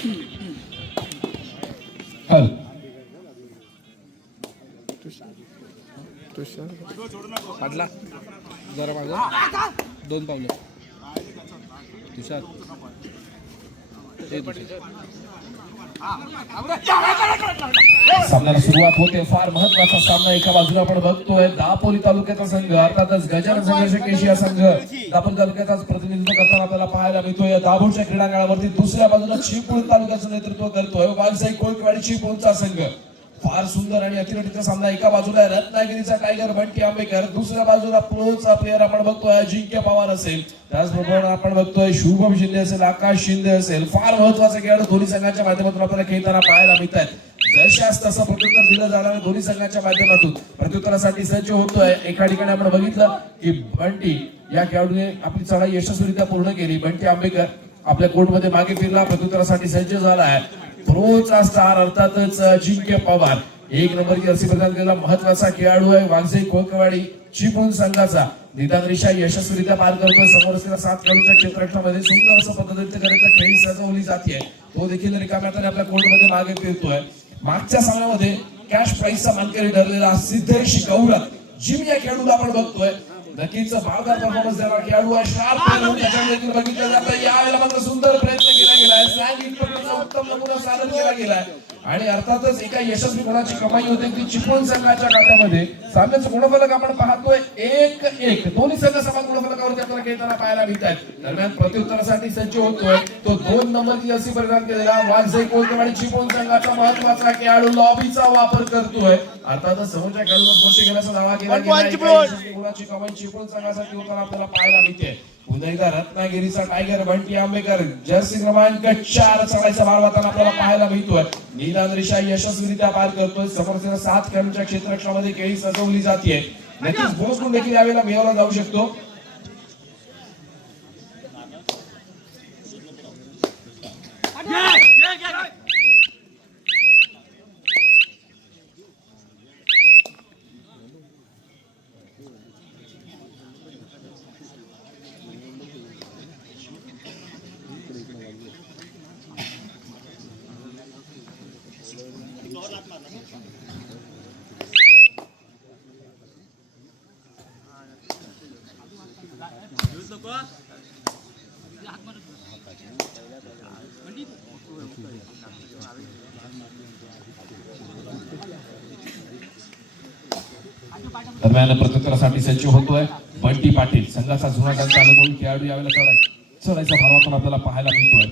हल पाडला जरा मागं 2 पावलं तुषार सामन्याला सुरुवात होते. फार महत्वाचा सामना एका बाजूला आपण बघतोय दापोली तालुक्याचा संघ अर्थातच गजानन संघर्ष केशिया संघ दापोली तालुक्याचाच प्रतिनिधित्व करताना आपल्याला पाहायला मिळतोय. दाभोळच्या क्रीडांगणावरती दुसऱ्या बाजूला चिपळूण तालुक्याचं नेतृत्व करतोय वाघसाई कोळकवाडी चिपळूणचा संघ. फार सुंदर आणि अतिरथीचा सामना. एका बाजूला रत्नागिरीचा टायगर बंटी आंबेकर, दुसऱ्या बाजूला प्रोचा प्लेअर आपण बघतोय अजिंक्य पवार असेल, त्याचबरोबर आपण बघतोय शुभम शिंदे असेल, आकाश शिंदे असेल. फार महत्वाचा खेळाडू दोन्ही संघाच्या माध्यमातून आपल्याला खेळताना पाहायला मिळत आहेत. जशास तसं प्रत्युत्तर दिलं जाणार दोन्ही संघाच्या माध्यमातून प्रत्युत्तरासाठी सज्ज होतोय. एका ठिकाणी आपण बघितलं की बंटी या खेळाडूने आपली चढाई यशस्वीरित्या पूर्ण केली. बंटी आंबेकर आपल्या कोर्टमध्ये मागे फिरला, प्रत्युत्तरासाठी सज्ज झाला आहे. प्रोचा स्टार अर्थातच अजिंक्य पवार 1 नंबरची जर्सी प्रदान केलेला महत्वाचा खेळाडू आहे वाघसाई कोळकवाडी चिपळूण संघाचा. निदान रेषा यशस्वीरित्या पार करतोय. समोर असलेल्या 7 खेळाडूंच्या क्षेत्ररक्षणामध्ये सुंदर असं पद्धतीने खेळी सजवली जाते. तो देखील रिकाम्या हाताने आपल्या कोर्टमध्ये मागे फिरतोय. मागच्या सामन्यामध्ये कॅश प्राइजचा मानकरी ठरलेला सिद्धेश गौरव जिम या खेळाडूला आपण बघतोय. नक्कीच बावदार परफॉर्मन्स देणारा खेळाडू आहे. शार्प त्याच्यामध्ये बघितलं जातं. यावेळेला मात्र सुंदर प्रयत्न केला गेलाय. उत्तम नमुना सादर केला गेलाय आणि अर्थातच एका यशस्वी गुणाची कमाई होते ती चिपळूण संघाच्या खात्यामध्ये. सामन्याचं गुणफलक आपण पाहतोय 1-1. दोन्ही संघ समान गुणफलकावरती आपल्याला खेळताना पाहायला मिळत आहेत. दरम्यान प्रत्युत्तरासाठी सज्ज होतोय तो 2 नंबरची जर्सी परिधान केलेला वाघसाई कोळकवाडी चिपळूण संघाचा महत्वाचा खेळाडू लॉबीचा वापर करतोय. अर्थातच समोरच्या खेळाडूला स्पर्श केल्याचा दावा केला गेला. गुणाची कमाई चिपळूण संघासाठी होताना आपल्याला पाहायला मिळते. पुन्हा एकदा रत्नागिरीचा टायगर बंटी आंबेकर जर्सी क्रमांक 4 चढायचा भार वाहताना आपल्याला पाहायला मिळतोय. नीलान रेषा यशस्वीरित्या पार करतोय. समोरच्या 7 खेळाडूंच्या क्षेत्ररक्षणामध्ये खेळी सजवली जाते. नक्कीच बोस गुण देखील यावेळेला मिळवला जाऊ शकतो. दरम्यान प्रत्युत्तरासाठी सज्ज होतोय बंटी पाटील. संघाचा जुना त्यांचा अनुभवी खेळाडू यावेळेला चढायचा भार वाहताना आपल्याला पाहायला मिळतोय.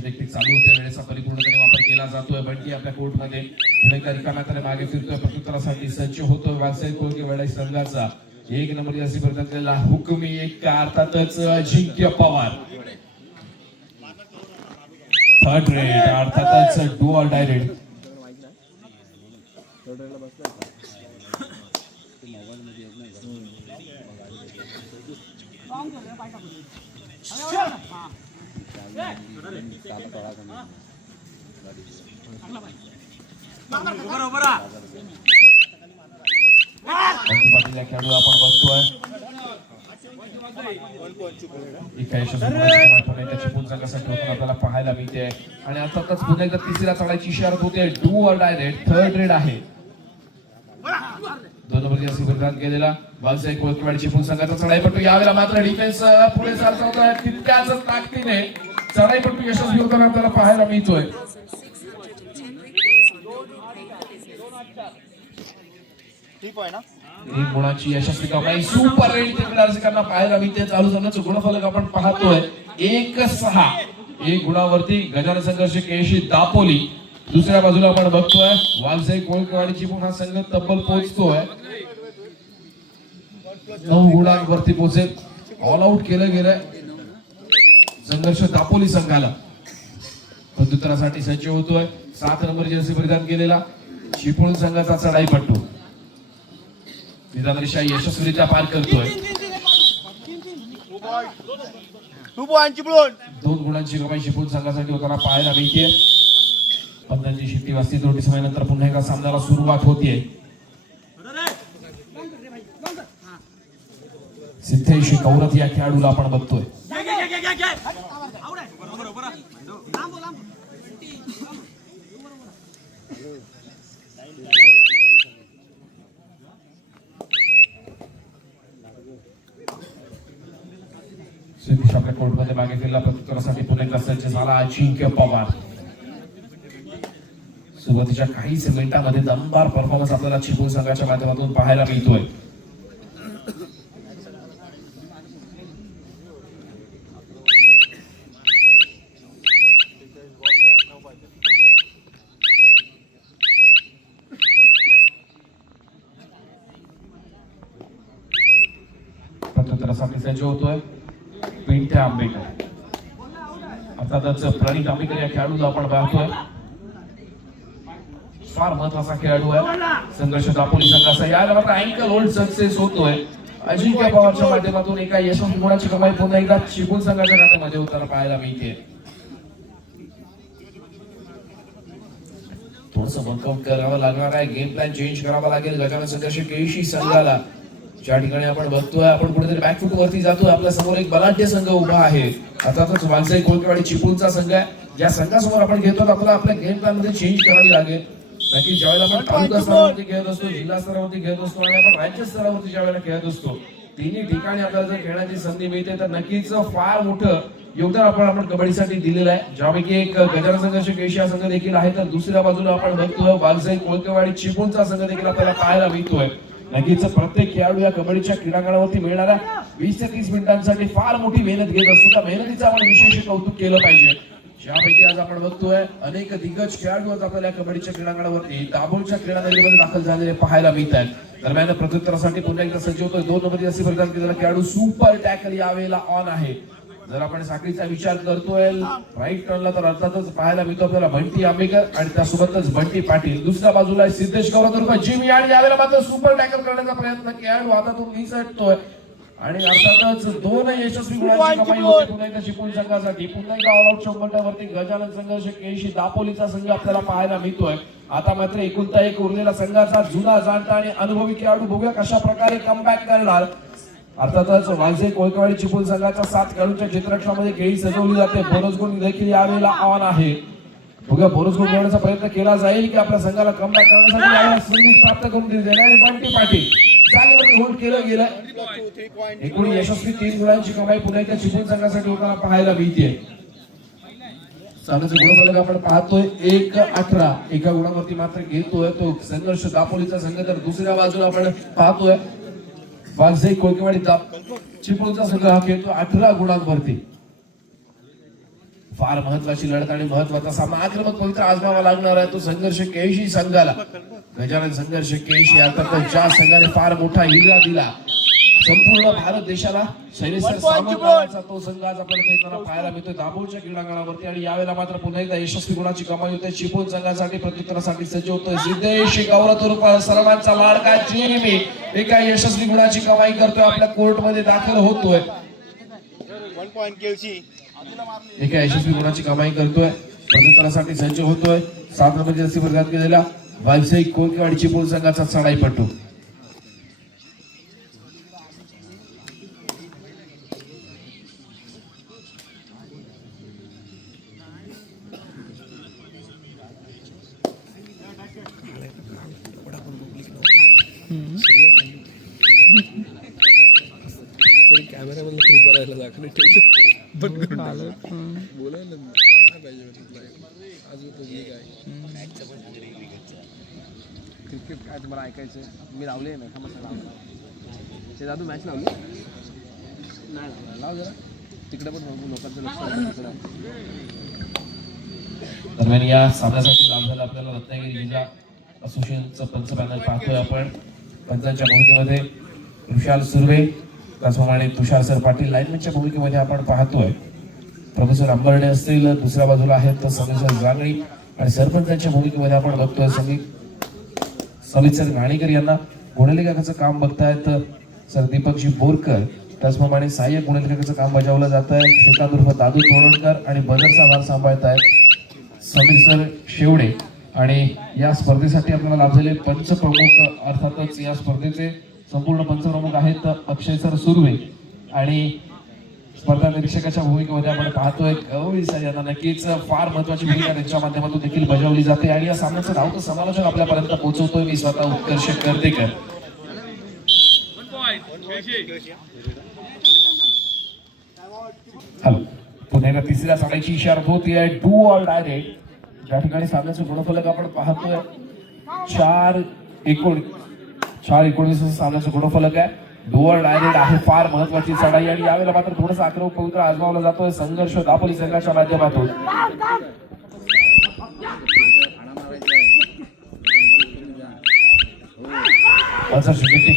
टेक्निक चालू होते. वेळेचा परिपूर्णपणे वापर केला जातोय. बंटी आपल्या कोर्टमध्ये पुढे रिकाम्या मागे फिरतोय. प्रत्युत्तरासाठी सज्ज होतोय वाघसाई कोळकवाडी संघाचा 1 नंबर जर्सी परिधान केलेला हुकमी एक अर्थातच अजिंक्य पवार. थर्ड रेड अर्थातच डू ऑर डाय रेड. खेळाडू आपण बघतोय चिपळूण संघासाठी होताना आपल्याला पाहायला मिळते. आणि अर्थातच पुन्हा एकदा तिसऱ्या चढायची इशारा होते. Do or die red. Third red आहे. 2 नंबर जर्सी परिधान केलेला वाघसाई कोळकवाडी चिपळूण संघाचा चढाईपट्टू. यावेळेला मात्र डिफेन्स पुढे सरकवतोय. तितक्याच ताकदीने चढाईपट्टू यशस्वी होताना आपल्याला पाहायला मिळतोय. एक गुणाची यशस्वी कमाई सुपर रेड रसिकांना पाहायला मिळते. चालू सामन्याचं गुणफलक आपण पाहतोय 1-6. 1 गुणावरती गजानन संघर्ष केशी दापोली. दुसऱ्या बाजूला आपण बघतोय वाघसाई कोळकवाडी चिपळूण हा संघ तब्बल पोहोचतोय 9 गुणांवरती पोहोचेल. ऑल आउट केलं गेलंय संघर्ष दापोली संघाला. प्रत्युत्तरासाठी सज्ज होतोय 7 नंबर जर्सी परिधान केलेला चिपळूण संघाचा चढाईपट्टू. निदान रेषा यशस्वीरित्या पार करतोय. 2 गुणांची कमाई चिपळूण संघासाठी होताना पाहायला मिळते. पंधांची शिट्टी वाजती. थोडी समयानंतर पुन्हा एका सामन्याला सुरुवात होतीये. सिद्धेश गौरव या खेळाडूला आपण बघतोय. सिद्धेश आपल्या कोर्टमध्ये मागितलेला प्रत्युत्तरासाठी पुन्हा एकदा सज्ज झाला अजिंक्य पवार. सुरुवातीच्या काहीच मिनिटांमध्ये दमदार परफॉर्मन्स आपल्याला चिपळूण संघाच्या माध्यमातून पाहायला मिळतोय. प्रत्युत्तरासाठी सज्ज होतोय पिंट्या आंबेकर. अर्थातच प्रणित आंबेकर या खेळाडूला आपण पाहतोय. फार महत्वाचा खेळाडू आहे संघर्ष दापोली संघाचा. याला मात्र अँकल होल्ड सक्सेस होतोय. अजिंक्य पवारच्या माध्यमातून एका यशस्वी गुणाची कमाई पुन्हा एकदा चिपळूण संघाच्या खात्यामध्ये होताना पाहायला मिळते. थोडंसं वर्कआउट करावं लागणार आहे. गेम प्लॅन चेंज करावा लागेल गजानन संघर्ष केळशी संघाला. ज्या ठिकाणी आपण बघतोय आपण कुठेतरी बॅकफूट वरती जातोय. आपल्या समोर एक बलाढ्य संघ उभा आहे. अर्थातच वालसाई कोळकेवाडी चिपळूणचा संघ आहे. ज्या संघासमोर आपण घेतो आपल्याला आपल्या गेम प्लॅन मध्ये चेंज करावी लागेल. नक्की ज्यावेळेला आपण तालुका स्तरावरती खेळत असतो, जिल्हा स्तरावरती खेळत असतो आणि आपण राज्य स्तरावरती ज्यावेळेला खेळत असतो, तिन्ही ठिकाणी आपल्याला जर खेळण्याची संधी मिळते तर नक्कीच फार मोठं योगदान आपण कबड्डीसाठी दिलेलं आहे. ज्यापैकी एक गजानन संघर्ष केळशी हा संघ देखील आहे तर दुसऱ्या बाजूला आपण बघतोय वालसाई कोळकेवाडी चिपळूणचा संघ देखील आपल्याला पाहायला मिळतोय. नक्कीच प्रत्येक खेळाडू या कबड्डीच्या क्रीडांगणावरती मिळणाऱ्या 20 ते 30 मिनिटांसाठी फार मोठी मेहनत घेत असतो. त्या मेहनतीचं आपण विशेष कौतुक केलं पाहिजे. ज्यापैकी आज आपण बघतोय अनेक दिग्गज खेळाडू आज आपल्या कबड्डीच्या क्रीडांगणावरती दाभोळच्या क्रीडानगरीमध्ये दाखल झालेले पाहायला मिळत आहेत. दरम्यान प्रत्युत्तरासाठी पुन्हा एकदा सज्ज होतोय. 2 नंबरची अशी प्रदान केलेला खेळाडू सुपर टॅकल यावेळेला ऑन आहे. जर आपण साखळीचा विचार करतोय राईट टर्नला तर अर्थातच पाहायला मिळतो आपल्याला बंटी आंबेकर आणि त्यासोबतच बंटी पाटील. दुसऱ्या बाजूला सिद्धेश गौरव जिमी आणि यावेळेला मात्र सुपर टॅकल करण्याचा प्रयत्न खेळाडू हातातून निसटतोय आणि अर्थातच 2 यशस्वी गुणांची कमाई होते पुन्हा एकदा चिपळूण संघासाठी. पुन्हा एकदा ऑल आउट 100 वरती गजानन संघर्ष केळशी दापोलीचा संघ आपल्याला पाहायला मिळतोय. आता मात्र एकुलता एक उरलेला संघाचा जुना जाणता आणि अनुभवी खेळाडू बघूया कशा प्रकारे कमबॅक करणार. अर्थातच वालसाई कोळकेवाडी चिपळूण संघाच्या 7 खेळाडूंच्या चित्ररक्षणामध्ये खेळी सजवली जाते. बोनस गुण देखील यावेळेला ऑन आहे. बघूया बोनस गुण मिळवण्याचा प्रयत्न केला जाईल की आपल्या संघाला कमबॅक करण्यासाठी यावेळेला संधी प्राप्त करून दिली जाईल. आणि बंटी पाटील जागेवर होल्ड केलं गेलं. एकूण यशस्वी 3 गुणांची कमाई पुन्हा एकदा चिपळूण संघासाठी होताना पाहायला मिळते. सामन्याचे गुणफलक आपण पाहतोय 1-18 एका गुणावरती मात्र घेतोय तो संघर्ष दापोलीचा संघ. तर दुसऱ्या बाजूला आपण पाहतोय वालसाई कोळकेवाडी चिपळूणचा संघ हा खेळतो 18 गुणांवरती. फार महत्वाची लढत आणि महत्वाचा सामना आक्रमक पवित्र आजमावा लागणार आहे तो संघर्ष केळशी संघाला. गजानन संघर्ष केळशी अर्थात ज्या संघाने फार मोठा हिरा दिला संपूर्ण भारत देशाला शैलेश्वर सामंत नावाचा तो संघ आज आपल्याला खेळताना पाहायला मिळतोय दाभोळच्या क्रीडांगणावरती. आणि यावेळेला मात्र पुन्हा एकदा यशस्वी गुणाची कमाई होते. चिपळूण संघासाठी प्रत्युत्तरासाठी सज्ज होतोय सिद्धेश गौरव सर्वांचा लाडका जिमी एका यशस्वी गुणाची कमाई करतोय आपल्या कोर्टमध्ये दाखल होतोय. एका यशस्वी गुणाची कमाई करतोय प्रत्युत्तरासाठी सज्ज होतोय. 7 नंबरची रस्सी प्रदान केलेला वालसाई कोळकेवाडी चिपळूण संघाचा चढाईपटू. कॅमेरा मधलं खूप राहायला दाखवले ठेवले बंद करून बोलायला नाही पाहिजे. अजून क्रिकेट काय तुम्हाला ऐकायचं मी लावले ना का मस्त जादू मॅच लावली नाही लाव जरा तिकडे पण बघू लोकांचं लक्ष. दरम्यान या सामन्यासाठी लाभलेला आपल्याला रत्नागिरी जिल्हा असोसिएशनचं पंच पॅनल पाहतोय आपण. पंचांच्या भूमिकेमध्ये विशाल सुर्वे त्याचप्रमाणे तुषार सर पाटील. लाईनमॅनच्या भूमिकेमध्ये आपण पाहतोय प्रोफेसर अंबर्डे असतील. दुसऱ्या बाजूला आहेत समीर जांगडी आणि सरपंचांच्या भूमिकेमध्ये आपण बघतोय समीर सर घाणेकर यांना गुणलेखकाचं काम बघतायत सर दीपकजी बोरकर. त्याचप्रमाणे सहाय्यक गुणलेखकाचं काम बजावलं जात आहे श्रीकांत उर्फ दादू तोडणकर आणि बदरचा भार सांभाळत आहेत समीर सर शेवडे. आणि या स्पर्धेसाठी आपल्याला लाभलेले पंचप्रमुख अर्थातच या स्पर्धेचे संपूर्ण पंचप्रमुख आहेत अक्षय सर सुर्वे आणि स्पर्धा निरीक्षकाच्या भूमिकेमध्ये आपण पाहतोय गवळी सर यांना नक्कीच फार महत्वाची भूमिका त्यांच्या माध्यमातून देखील बजावली जाते आणि या सामन्याचं धावतं समालोचन आपल्यापर्यंत पोहोचवतोय मी स्वतः उत्कर्ष कर्तेकर. हॅलो, पुन्हा एकदा तिसऱ्या सामन्याची इशारा होतीये डू ऑर डायरेक्ट. ज्या ठिकाणी सामन्याचं गुणफलक आपण पाहतोय 4-19 सामन्याचं गुणफलक आहे. डू ऑर डायरेक्ट आहे, फार महत्वाची चढाई आणि यावेळेला मात्र थोडासा आक्रमक पवित्र आजमावला जातोय संघर्ष दापोली संघाच्या माध्यमातून.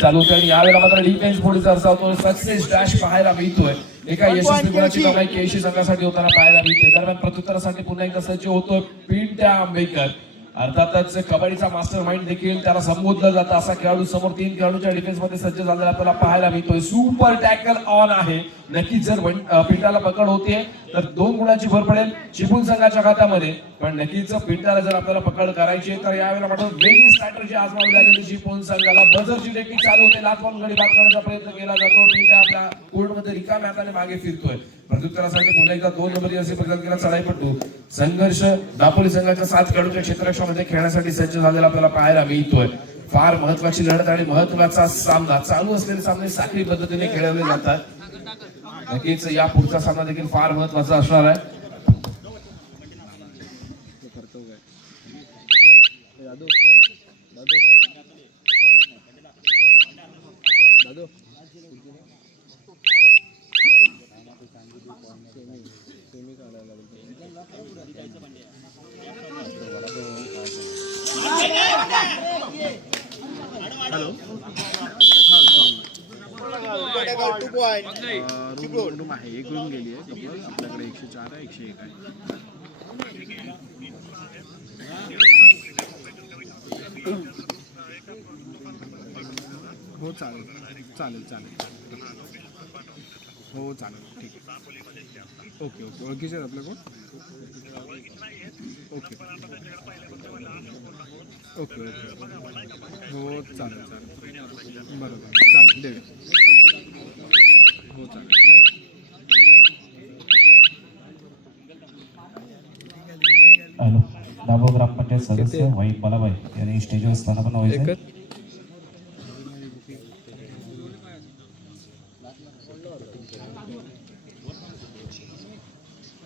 चालू होते आणि यावेळेला मात्र डिफेन्स थोडीसा अडसावतोय. सक्सेस डॅश पाहायला मिळतोय. एका यशस्वी गुणाची कमाई केशी संघासाठी होताना पाहायला मिळते. दरम्यान प्रत्युत्तरासाठी पुन्हा एकदा सज्ज होतोय पिंट्या आंबेकर. अर्थातच कबड्डीचा मास्टर माइंड देखील त्याला संबोधलं जातं. असा खेळाडू समोर 3 खेळाडूच्या डिफेन्स मध्ये सज्ज झालेला आपल्याला पाहायला मिळतोय. सुपर टॅकल ऑन आहे. नक्कीच जर पिंटाला पकड होतीये तर 2 गुणाची भर पडेल चिपळूण संघाच्या खात्यामध्ये. पण नक्कीच पिंटाला जर आपल्याला पकड करायची तर यावेळेला मात्र वेगळी स्ट्रॅटर्जी आजमावी लागेल चिपळूण संघाला. बझरची टेक्निक चालू होते. लाथवून गडी बाद करण्याचा प्रयत्न केला जातो. पिंटा आपल्या कोर्टमध्ये रिकाम्या हाताने मागे फिरतोय. प्रत्युत्तरासाठी पुन्हा एकदा 2 नंबरी असे प्रयत्न चढाईपट्टू संघर्ष दापोली संघाच्या 7 खेळाडूंच्या क्षेत्ररक्षणामध्ये खेळण्यासाठी सज्ज झालेला आपल्याला पाहायला मिळतोय. फार महत्वाची लढत आणि महत्वाचा सामना. चालू असलेले सामने साखळी पद्धतीने खेळवले जातात. नक्कीच या पुढचा सामना देखील फार महत्वाचा असणार आहे. हॅलो, रूम आहे. 1 रूम गेली आहे आपल्याकडे. 104 आहे, 101 आहे. हो चालेल चालेल चालेल हो चालेल ठीक आहे. ओके ओके, ओळखीचे आपलं कोण? ओके ओके ओके हो चालेल चालेल बरोबर चालेल देऊ. हो चालेल. हॅलो, दाभोळ ग्रामपंचायत सदस्य वाई बालाबाई यांनी स्टेजवर स्थानापन्न व्हायचं.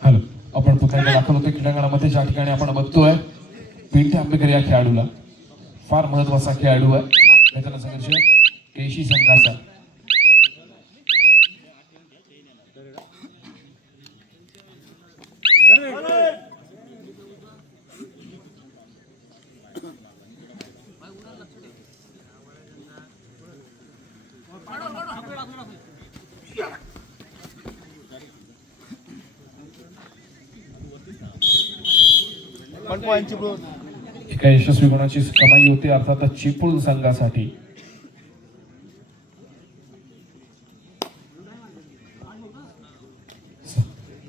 हॅलो, आपण पुन्हा एकदा दाखल होतोय क्रीडांगणामध्ये. ज्या ठिकाणी आपण बघतोय पिंट्या आंबेकर या खेळाडूला. फार महत्वाचा खेळाडू आहे. त्याचा संघर्ष केशी संघाचा. एका यशस्वी गुणाची कमाई होती अर्थात चिपळूण संघासाठी.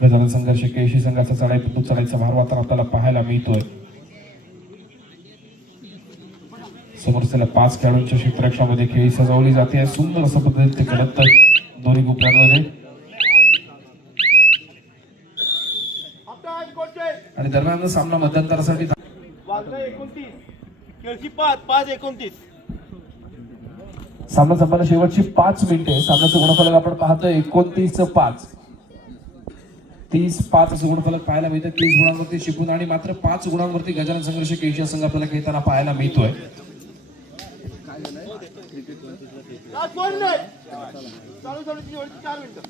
गजानन संघर्ष केशी संघाचा चढाईपट्टू चढाईचा भार वातार आपल्याला पाहायला मिळतोय. समोर 5 खेळाडूंच्या क्षेत्ररक्षणामध्ये खेळी सजवली जाते. सुंदर असं पद्धतीने करत दोन्ही गुप्यांमध्ये आणि दरम्यान सामना मध्यंतरासाठी सामना संपन्न शेवटची 5 मिनिटे. सामन्याचं गुणफलक आपण पाहतोय 29-5. 30-5 असं गुणफलक पाहायला मिळतं. 30 गुणांवरती चिपळूण आणि मात्र 5 गुणांवरती गजानन संघर्ष केशी संघ आपल्याला खेळताना पाहायला मिळतोय.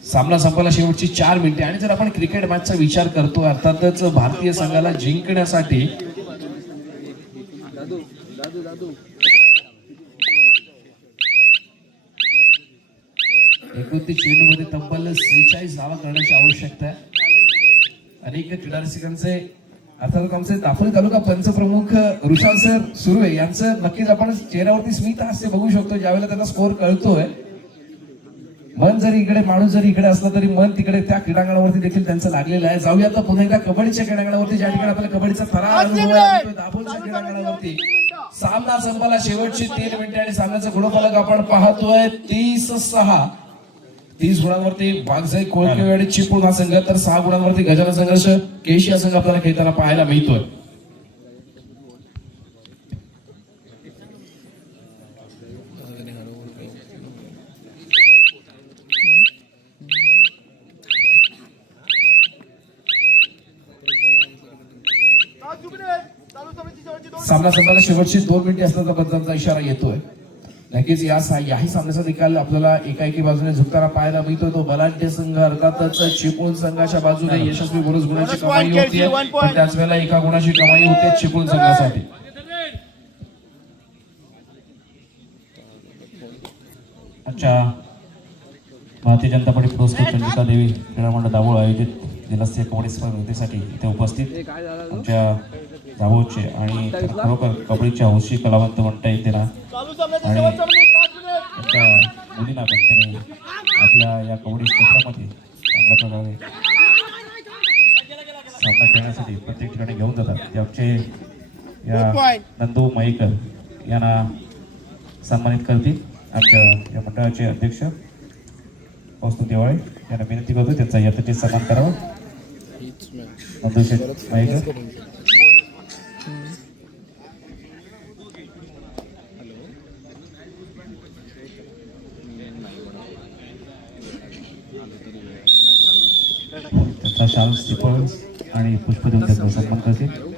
सामना संपला शेवटची 4 मिनिटे आणि जर आपण क्रिकेट मॅचचा विचार करतो अर्थातच भारतीय संघाला जिंकण्यासाठी 29 चेंडूमध्ये तब्बल 46 धावा करण्याची आवश्यकता आहे. अनेक क्रीडा रसिकांचे अर्थात आमचे दापोली तालुका पंचप्रमुख ऋषाल सर सुर्वे यांचं नक्कीच आपण चेहऱ्यावरती स्मित हास्य बघू शकतो ज्यावेळेला त्यांना स्कोर कळतोय. मन जरी इकडे माणूस जरी इकडे असला तरी मन तिकडे त्या क्रीडांगणावरती देखील त्यांचं लागलेलं आहे. जाऊया आता पुन्हा एकदा कबड्डीच्या क्रीडांगणावरती ज्या ठिकाणी आपल्याला कबड्डीचा थरार अनुभव आहे दापोलीच्या क्रीडांगणावरती. सामना संपला शेवटची 3 मिनिटे आणि सामन्याचं गुणफलक आपण पाहतोय 30-6. 30 गुणांवरती वाघजाई कोळकेवाडी आणि चिपळूण हा संघ, तर 6 गुणांवरती गजानन संघर्ष केशी हा संघ आपल्याला खेळताना पाहायला मिळतोय. सामना संपताना शेवटची 2 मिनिटे असल्याचा बदलांचा इशारा येतोय. नक्कीच याही सामन्याचा निकाल आपल्याला एकाएकी बाजूने झुकताना पाहायला मिळतोय. तो बलाढ्य संघ अर्थातच चिपळूण संघाच्या बाजूने यशस्वी बोनस गुणाची कमाई होतीये, पण त्याच वेळेला एका गुणाची कमाई होते चिपळूण संघासाठी. आजच्या भारतीय जनता पार्टी पुरस्कृत चंद्रिका देवी क्रीडा मंडळ दाभोळ आयोजित दिलास्य कबड्डी स्पर्धेसाठी इथे उपस्थित हे काय झालं आमच्या दाभोळचे आणि खरोखर कबड्डीच्या हौशी कलावंत म्हणता येते ना, आणि त्यांच्या मुलींना पण त्याने आपल्या या कबड्डी क्षेत्रामध्ये चांगल्या प्रकारे सामना खेळण्यासाठी प्रत्येक ठिकाणी घेऊन जातात. ते आमचे या नंदू मयेकर यांना सन्मानित करतील. आमच्या या मंडळाचे अध्यक्ष कौस्तुभ देवाळे यांना विनंती करतो त्यांचा यथाचित सन्मान करावा. नंदू मयेकर. त्यांचा शाल स्टिपल आणि पुष्प देऊन त्यांचा सन्मान करतील.